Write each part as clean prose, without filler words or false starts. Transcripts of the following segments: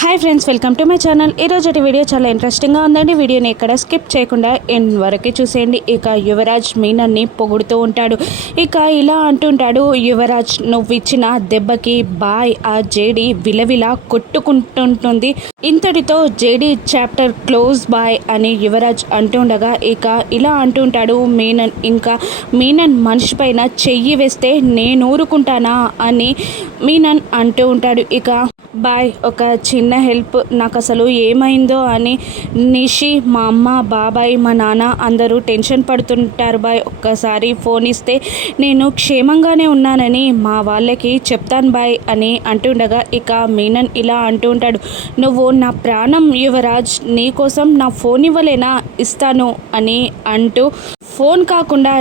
Hi friends, welcome to my channel. ఈరోజు video చాలా ఇంట్రెస్టింగ్గా ఉందండి. వీడియోని ఎక్కడ స్కిప్ చేయకుండా ఎండ్ వరకు చూసేయండి. ఇక యువరాజ్ మీనన్ని పొగుడుతూ ఉంటాడు. ఇక ఇలా అంటుంటాడు, యువరాజ్ నువ్వు ఇచ్చిన దెబ్బకి బాయ్ ఆ జేడి విలవిలా కొట్టుకుంటుంటుంది. ఇంతటితో జేడి చాప్టర్ క్లోజ్ బాయ్ అని యువరాజ్ అంటుండగా ఇక ఇలా అంటుంటాడు మీనన్. ఇంకా మీనన్ మనిషి పైన చెయ్యి వేస్తే నేను ఊరుకుంటానా అని మీనన్ అంటూ ఉంటాడు. ఇక బాయ్ ఒక చిన్న హెల్ప్, నాకు అసలు ఏమైందో అని నిషి, మా అమ్మ, బాబాయ్, మా నాన్న అందరూ టెన్షన్ పడుతుంటారు బాయ్. ఒక్కసారి ఫోన్ ఇస్తే నేను క్షేమంగానే ఉన్నానని మా వాళ్ళకి చెప్తాను బాయ్ అని అంటుండగా ఇక మీనన్ ఇలా అంటూ ఉంటాడు, నువ్వు నా ప్రాణం యువరాజ్, నీకోసం నా ఫోన్ ఇవ్వలేనా, ఇస్తాను అని అంటూ ఫోన్ కాకుండా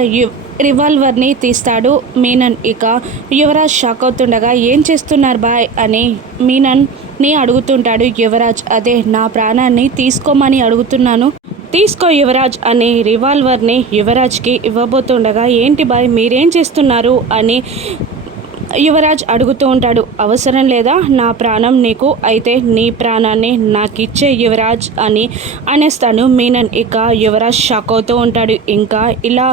రివాల్వర్ని తీస్తాడు మీనన్. ఇక యువరాజ్ షాక్ అవుతుండగా ఏం చేస్తున్నారు బాయ్ అని మీనన్ని అడుగుతుంటాడు యువరాజ్. అదే నా ప్రాణాన్ని తీసుకోమని అడుగుతున్నాను, తీసుకో యువరాజ్ అని రివాల్వర్ని యువరాజ్కి ఇవ్వబోతుండగా ఏంటి బాయ్ మీరేం చేస్తున్నారు అని యువరాజ్ అడుగుతూ ఉంటాడు. అవసరం లేదా నా ప్రాణం నీకు, అయితే నీ ప్రాణాన్ని నాకు ఇచ్చే యువరాజ్ అని అనేస్తాను మీనన్. ఇక యువరాజ్ షాక్ అవుతూ ఉంటాడు. ఇంకా ఇలా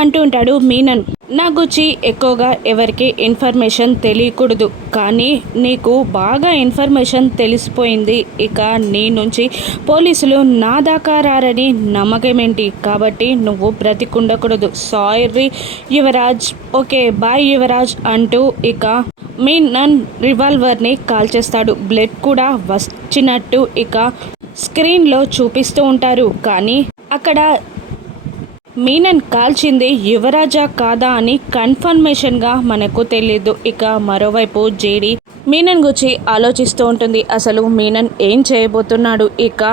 అంటూ ఉంటాడు మీనన్, నా గురించి ఎక్కువగా ఎవరికి ఇన్ఫర్మేషన్ తెలియకూడదు, కానీ నీకు బాగా ఇన్ఫర్మేషన్ తెలిసిపోయింది. ఇక నీ నుంచి పోలీసులు నా దాకా రారని నమ్మకం ఏంటి, కాబట్టి నువ్వు బ్రతికుండకూడదు. Sorry Yuvraj, okay bye Yuvraj అంటూ ఇక మీనన్ రివాల్వర్ని కాల్చేస్తాడు. బ్లడ్ కూడా వచ్చినట్టు ఇక స్క్రీన్లో చూపిస్తూ ఉంటారు. కానీ అక్కడ మీనన్ కాల్చింది యువరాజా కాదా అని కన్ఫర్మేషన్గా మనకు తెలియదు. ఇక మరోవైపు జేడి మీనన్ గురించి ఆలోచిస్తూ ఉంటుంది. అసలు మీనన్ ఏం చేయబోతున్నాడు, ఇక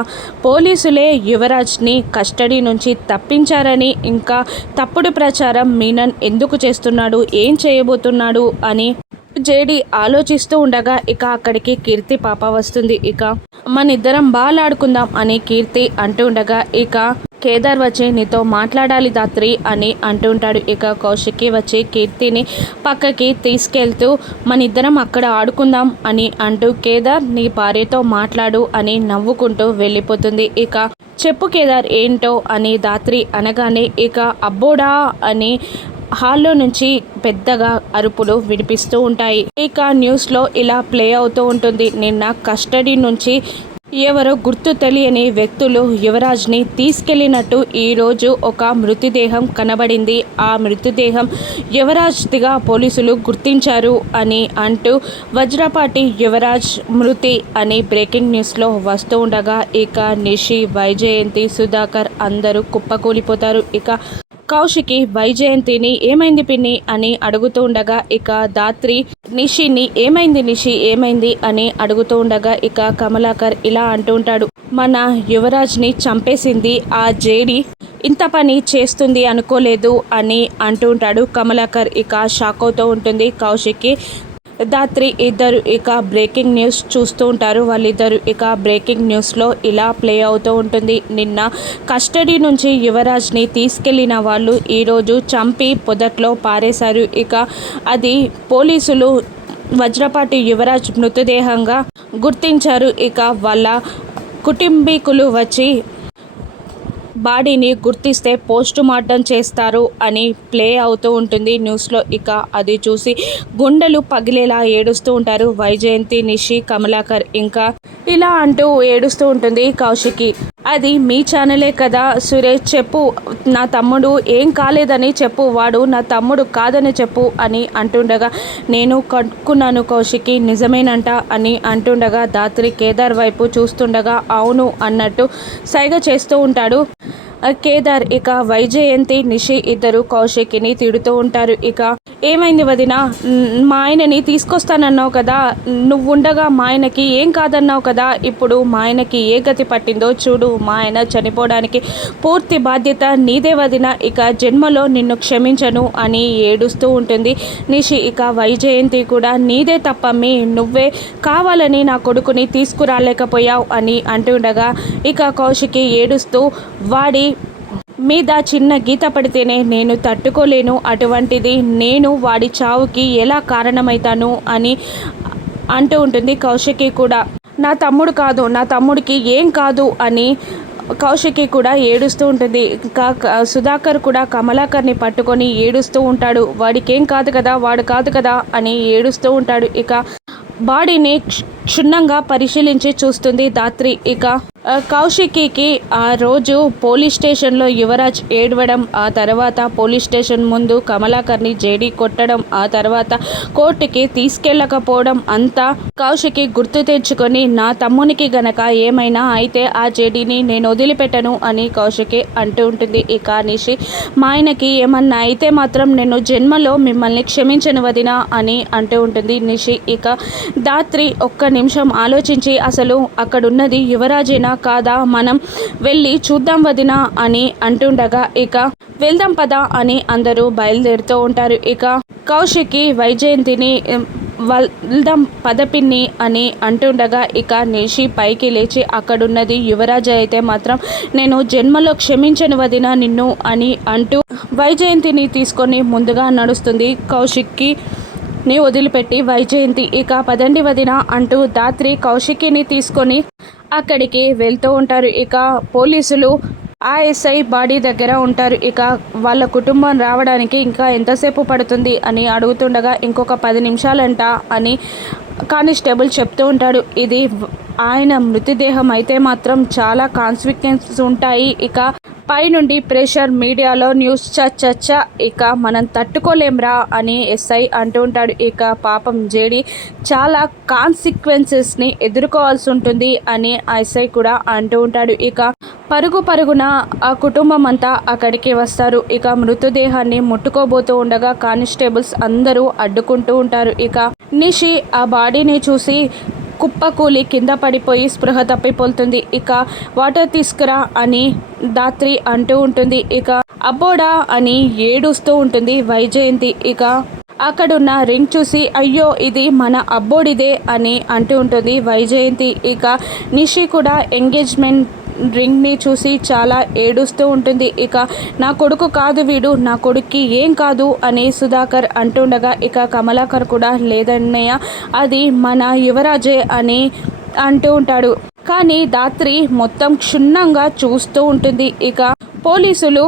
పోలీసులే యువరాజ్ని కస్టడీ నుంచి తప్పించారని, ఇంకా తప్పుడు ప్రచారం మీనన్ ఎందుకు చేస్తున్నాడు, ఏం చేయబోతున్నాడు అని జేడి ఆలోచిస్తూ ఉండగా ఇక అక్కడికి కీర్తి పాప వస్తుంది. ఇక మన ఇద్దరం బాల్ ఆడుకుందాం అని కీర్తి అంటూ ఉండగా ఇక కేదార్ వచ్చి నీతో మాట్లాడాలి దాత్రి అని అంటుంటాడు. ఇక కౌశిక్కి వచ్చి కీర్తిని పక్కకి తీసుకెళ్తూ మన ఇద్దరం అక్కడ ఆడుకుందాం అని అంటూ కేదార్ నీ భార్యతో మాట్లాడు అని నవ్వుకుంటూ వెళ్ళిపోతుంది. ఇక చెప్పు కేదార్ ఏంటో అని దాత్రి అనగానే ఇక అబ్బోడా అని హాల్లో నుంచి పెద్దగా అరుపులు వినిపిస్తూ ఉంటాయి. ఇక న్యూస్లో ఇలా ప్లే అవుతూ ఉంటుంది. నిన్న కస్టడీ నుంచి ఎవరో గుర్తు తెలియని వ్యక్తులు యువరాజ్ని తీసుకెళ్లినట్టు ఈరోజు ఒక మృతదేహం కనబడింది. ఆ మృతదేహం యువరాజ్దిగా పోలీసులు గుర్తించారు అని అంటూ వజ్రపాటి యువరాజ్ మృతి అని బ్రేకింగ్ న్యూస్లో వస్తూ ఉండగా ఇక నిషి, వైజయంతి, సుధాకర్ అందరూ కుప్పకూలిపోతారు. ఇక కౌశికి వైజయంతిని ఏమైంది పిన్ని అని అడుగుతూ ఉండగా ఇక దాత్రి నిషిని ఏమైంది నిషి ఏమైంది అని అడుగుతూ ఉండగా ఇక కమలాకర్ ఇలా అంటూ ఉంటాడు, మన యువరాజ్ని చంపేసింది ఆ జేడి, ఇంత పని చేస్తుంది అనుకోలేదు అని అంటూ ఉంటాడు కమలాకర్. ఇక షాక్ అవుతూ ఉంటుంది కౌశిక్కి. దాత్రి ఇద్దరు ఇక బ్రేకింగ్ న్యూస్ చూస్తూ ఉంటారు. వాళ్ళిద్దరు ఇక బ్రేకింగ్ న్యూస్లో ఇలా ప్లే అవుతూ ఉంటుంది. నిన్న కస్టడీ నుంచి యువరాజ్ని తీసుకెళ్లిన వాళ్ళు ఈరోజు చంపి పొదట్లో పారేశారు. ఇక అది పోలీసులు వజ్రపాటి యువరాజ్ మృతదేహంగా గుర్తించారు. ఇక వాళ్ళ కుటుంబీకులు వచ్చి బాడీని గుర్తిస్తే పోస్ట్ మార్టం చేస్తారు అని ప్లే అవుతూ ఉంటుంది న్యూస్లో. ఇక అది చూసి గుండెలు పగిలేలా ఏడుస్తూ ఉంటారు వైజయంతి, నిషి, కమలాకర్. ఇంకా ఇలా అంటూ ఏడుస్తూ ఉంటుంది కౌశికి. అది మీ ఛానలే కదా సురేష్, చెప్పు నా తమ్ముడు ఏం కాలేదని చెప్పు, వాడు నా తమ్ముడు కాదని చెప్పు అని అంటుండగా నేను కట్టుకున్నాను కౌశికి, నిజమేనంట అని అంటుండగా దాత్రి కేదార్ వైపు చూస్తుండగా అవును అన్నట్టు సైగ చేస్తూ ఉంటాడు కేదార్. ఇక వైజయంతి, నిషి ఇద్దరు కౌశికిని తిడుతూ ఉంటారు. ఇక ఏమైంది వదిన, మా ఆయనని తీసుకొస్తానన్నావు కదా, నువ్వుండగా మా ఆయనకి ఏం కాదన్నావు కదా, ఇప్పుడు మా ఆయనకి ఏ గతి పట్టిందో చూడు, మా ఆయన చనిపోవడానికి పూర్తి బాధ్యత నీదే వదిన, ఇక జన్మలో నిన్ను క్షమించను అని ఏడుస్తూ ఉంటుంది నిషి. ఇక వైజయంతి కూడా నీదే తప్పమ్మి, నువ్వే కావాలని నా కొడుకుని తీసుకురాలేకపోయావు అని అంటుండగా ఇక కౌశికి ఏడుస్తూ వాడి మీద చిన్న గీత పడితేనే నేను తట్టుకోలేను, అటువంటిది నేను వాడి చావుకి ఎలా కారణమవుతాను అని అంటూ ఉంటుంది కౌశికి కూడా. నా తమ్ముడు కాదు, నా తమ్ముడికి ఏం కాదు అని కౌశికి కూడా ఏడుస్తూ ఉంటుంది. ఇంకా సుధాకర్ కూడా కమలాకర్ని పట్టుకొని ఏడుస్తూ ఉంటాడు. వాడికేం కాదు కదా, వాడు కాదు కదా అని ఏడుస్తూ ఉంటాడు. ఇక బాడీని క్షుణ్ణంగా పరిశీలించి చూస్తుంది ధాత్రి. ఇక కౌశికి ఆ రోజు పోలీస్ స్టేషన్లో యువరాజ్ ఏడవడం, ఆ తర్వాత పోలీస్ స్టేషన్ ముందు కమలాకర్ని జేడీ కొట్టడం, ఆ తర్వాత కోర్టుకి తీసుకెళ్ళకపోవడం అంతా కౌశికి గుర్తు తెచ్చుకొని నా తమ్మునికి గనక ఏమైనా అయితే ఆ జేడీని నేను వదిలిపెట్టను అని కౌశికి అంటూ ఉంటుంది. ఇక నిషి మా ఆయనకి ఏమన్నా అయితే మాత్రం నేను జన్మలో మిమ్మల్ని క్షమించను వదినా అని అంటూ ఉంటుంది నిషి. ఇక ధాత్రి ఒక్క నిమిషం ఆలోచించి అసలు అక్కడున్నది యువరాజేనా కాదా, మనం వెళ్ళి చూద్దాం వదినా అని అంటుండగా ఇక వెళ్దాం పదా అని అందరూ బయలుదేరుతూ ఉంటారు. ఇక కౌశికి వైజయంతిని వెళ్దాం పదపిన్ని అని అంటుండగా ఇక నిషి పైకి లేచి అక్కడున్నది యువరాజు అయితే మాత్రం నేను జన్మలో క్షమించను వదినా నిన్ను అని అంటూ వైజయంతిని తీసుకొని ముందుగా నడుస్తుంది. కౌశిక్కి ని వదిలిపెట్టి వైజయంతి ఇక పదండి వదిన అంటూ ధాత్రి కౌశికిని తీసుకొని అక్కడికి వెళ్తూ ఉంటారు. ఇక పోలీసులు ఆ ఎస్ఐ బాడీ దగ్గర ఉంటారు. ఇక వాళ్ళ కుటుంబం రావడానికి ఇంకా ఎంతసేపు పడుతుంది అని అడుగుతుండగా ఇంకొక 10 నిమిషాలంట అని కానిస్టేబుల్ చెప్తూ ఉంటాడు. ఇది ఆయన మృతదేహం అయితే మాత్రం చాలా కాన్సిక్వెన్సెస్ ఉంటాయి. ఇక పైనుండి ప్రెషర్, మీడియాలో న్యూస్ చచ్చ ఇక మనం తట్టుకోలేంరా అని ఎస్ఐ అంటూ ఉంటాడు. ఇక పాపం జేడీ చాలా కాన్సిక్వెన్సెస్ని ఎదుర్కోవాల్సి ఉంటుంది అని ఎస్ఐ కూడా అంటూ ఉంటాడు. ఇక పరుగున ఆ కుటుంబం అంతా అక్కడికి వస్తారు. ఇక మృతదేహాన్ని ముట్టుకోబోతూ ఉండగా కానిస్టేబుల్స్ అందరూ అడ్డుకుంటూ ఉంటారు. ఇక నిషి ఆ బాడీని చూసి కుప్పకూలి కింద పడిపోయి స్పృహ తప్పిపోతుంది. ఇక వాటర్ తీసుకురా అని ధాత్రి అంటూ ఉంటుంది. ఇక అబ్బోడా అని ఏడుస్తూ ఉంటుంది వైజయంతి. ఇక అక్కడున్న రింగ్ చూసి అయ్యో ఇది మన అబ్బోడిదే అని అంటూ ఉంటుంది వైజయంతి. ఇక నిషి కూడా ఎంగేజ్మెంట్ రింగ్ని చూసి చాలా ఏడుస్తూ ఉంటుంది. ఇక నా కొడుకు కాదు వీడు, నా కొడుక్కి ఏం కాదు అని సుధాకర్ అంటుండగా ఇక కమలాకర్ కూడా లేదన్నయ్య అది మన యువరాజే అని అంటూ ఉంటాడు. కానీ ధాత్రి మొత్తం క్షుణ్ణంగా చూస్తూ ఉంటుంది. ఇక పోలీసులు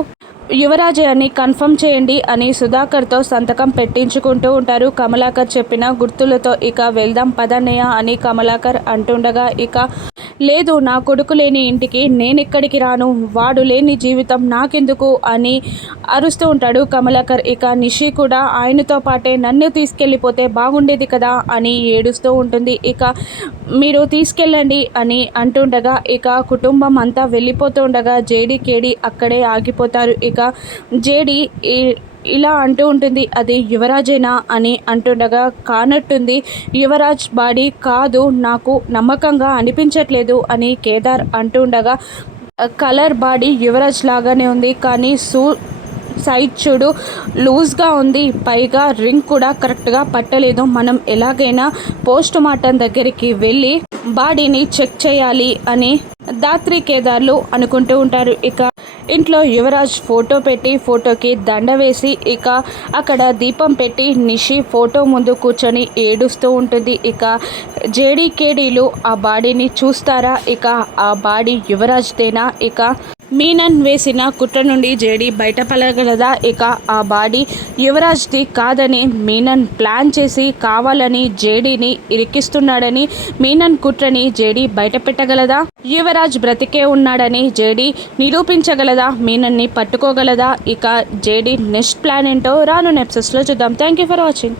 యువరాజే అని కన్ఫర్మ్ చేయండి అని సుధాకర్తో సంతకం పెట్టించుకుంటూ ఉంటారు కమలాకర్ చెప్పిన గుర్తులతో. ఇక వెళ్దాం పదన్నయ్య అని కమలాకర్ అంటుండగా ఇక లేదు నా కొడుకు లేని ఇంటికి నేనెక్కడికి రాను, వాడు లేని జీవితం నాకెందుకు అని అరుస్తూ ఉంటాడు కమలాకర్. ఇక నిషి కూడా ఆయనతో పాటే నన్ను తీసుకెళ్ళిపోతే బాగుండేది కదా అని ఏడుస్తూ ఉంటుంది. ఇక మీరు తీసుకెళ్ళండి అని అంటుండగా ఇక కుటుంబం అంతా వెళ్ళిపోతూ ఉండగా జేడీ కేడీ అక్కడే ఆగిపోతారు. ఇక జేడీ ఇలా అంటూ ఉంటుంది అది యువరాజేనా అని అంటుండగా కానట్టుంది, యువరాజ్ బాడీ కాదు నాకు నమ్మకంగా అనిపించట్లేదు అని కేదార్ అంటుండగా కలర్ బాడీ యువరాజ్ లాగానే ఉంది కానీ సైజ్ చూడు లూజ్గా ఉంది, పైగా రింగ్ కూడా కరెక్ట్గా పట్టలేదు, మనం ఎలాగైనా పోస్ట్ మార్టం దగ్గరికి వెళ్ళి బాడీని చెక్ చేయాలి అని ధాత్రి కేదార్లు అనుకుంటూ ఉంటారు. ఇక ఇంట్లో యువరాజ్ ఫోటో పెట్టి ఫోటోకి దండ వేసి ఇక అక్కడ దీపం పెట్టి నిషి ఫోటో ముందు కూర్చొని ఏడుస్తూ ఉంటుంది. ఇక జేడీ కేడీలు ఆ బాడీని చూస్తారా, ఇక ఆ బాడీ యువరాజ్దేనా, ఇక మీనన్ వేసిన కుట్ర నుండి జేడీ బయటపడగలదా, ఇక ఆ బాడీ యువరాజ్ది కాదని మీనన్ ప్లాన్ చేసి కావాలని జేడీని ఇరికిస్తున్నాడని మీనన్ కుట్రని జేడీ బయటపెట్టగలదా, యువరాజ్ బ్రతికే ఉన్నాడని జేడీ నిరూపించగలదా, మీనన్ని పట్టుకోగలదా, ఇక జేడీ నెక్స్ట్ ప్లాన్ ఏంటో రాను ఎపిసోడ్స్లో చూద్దాం. Thank you for watching.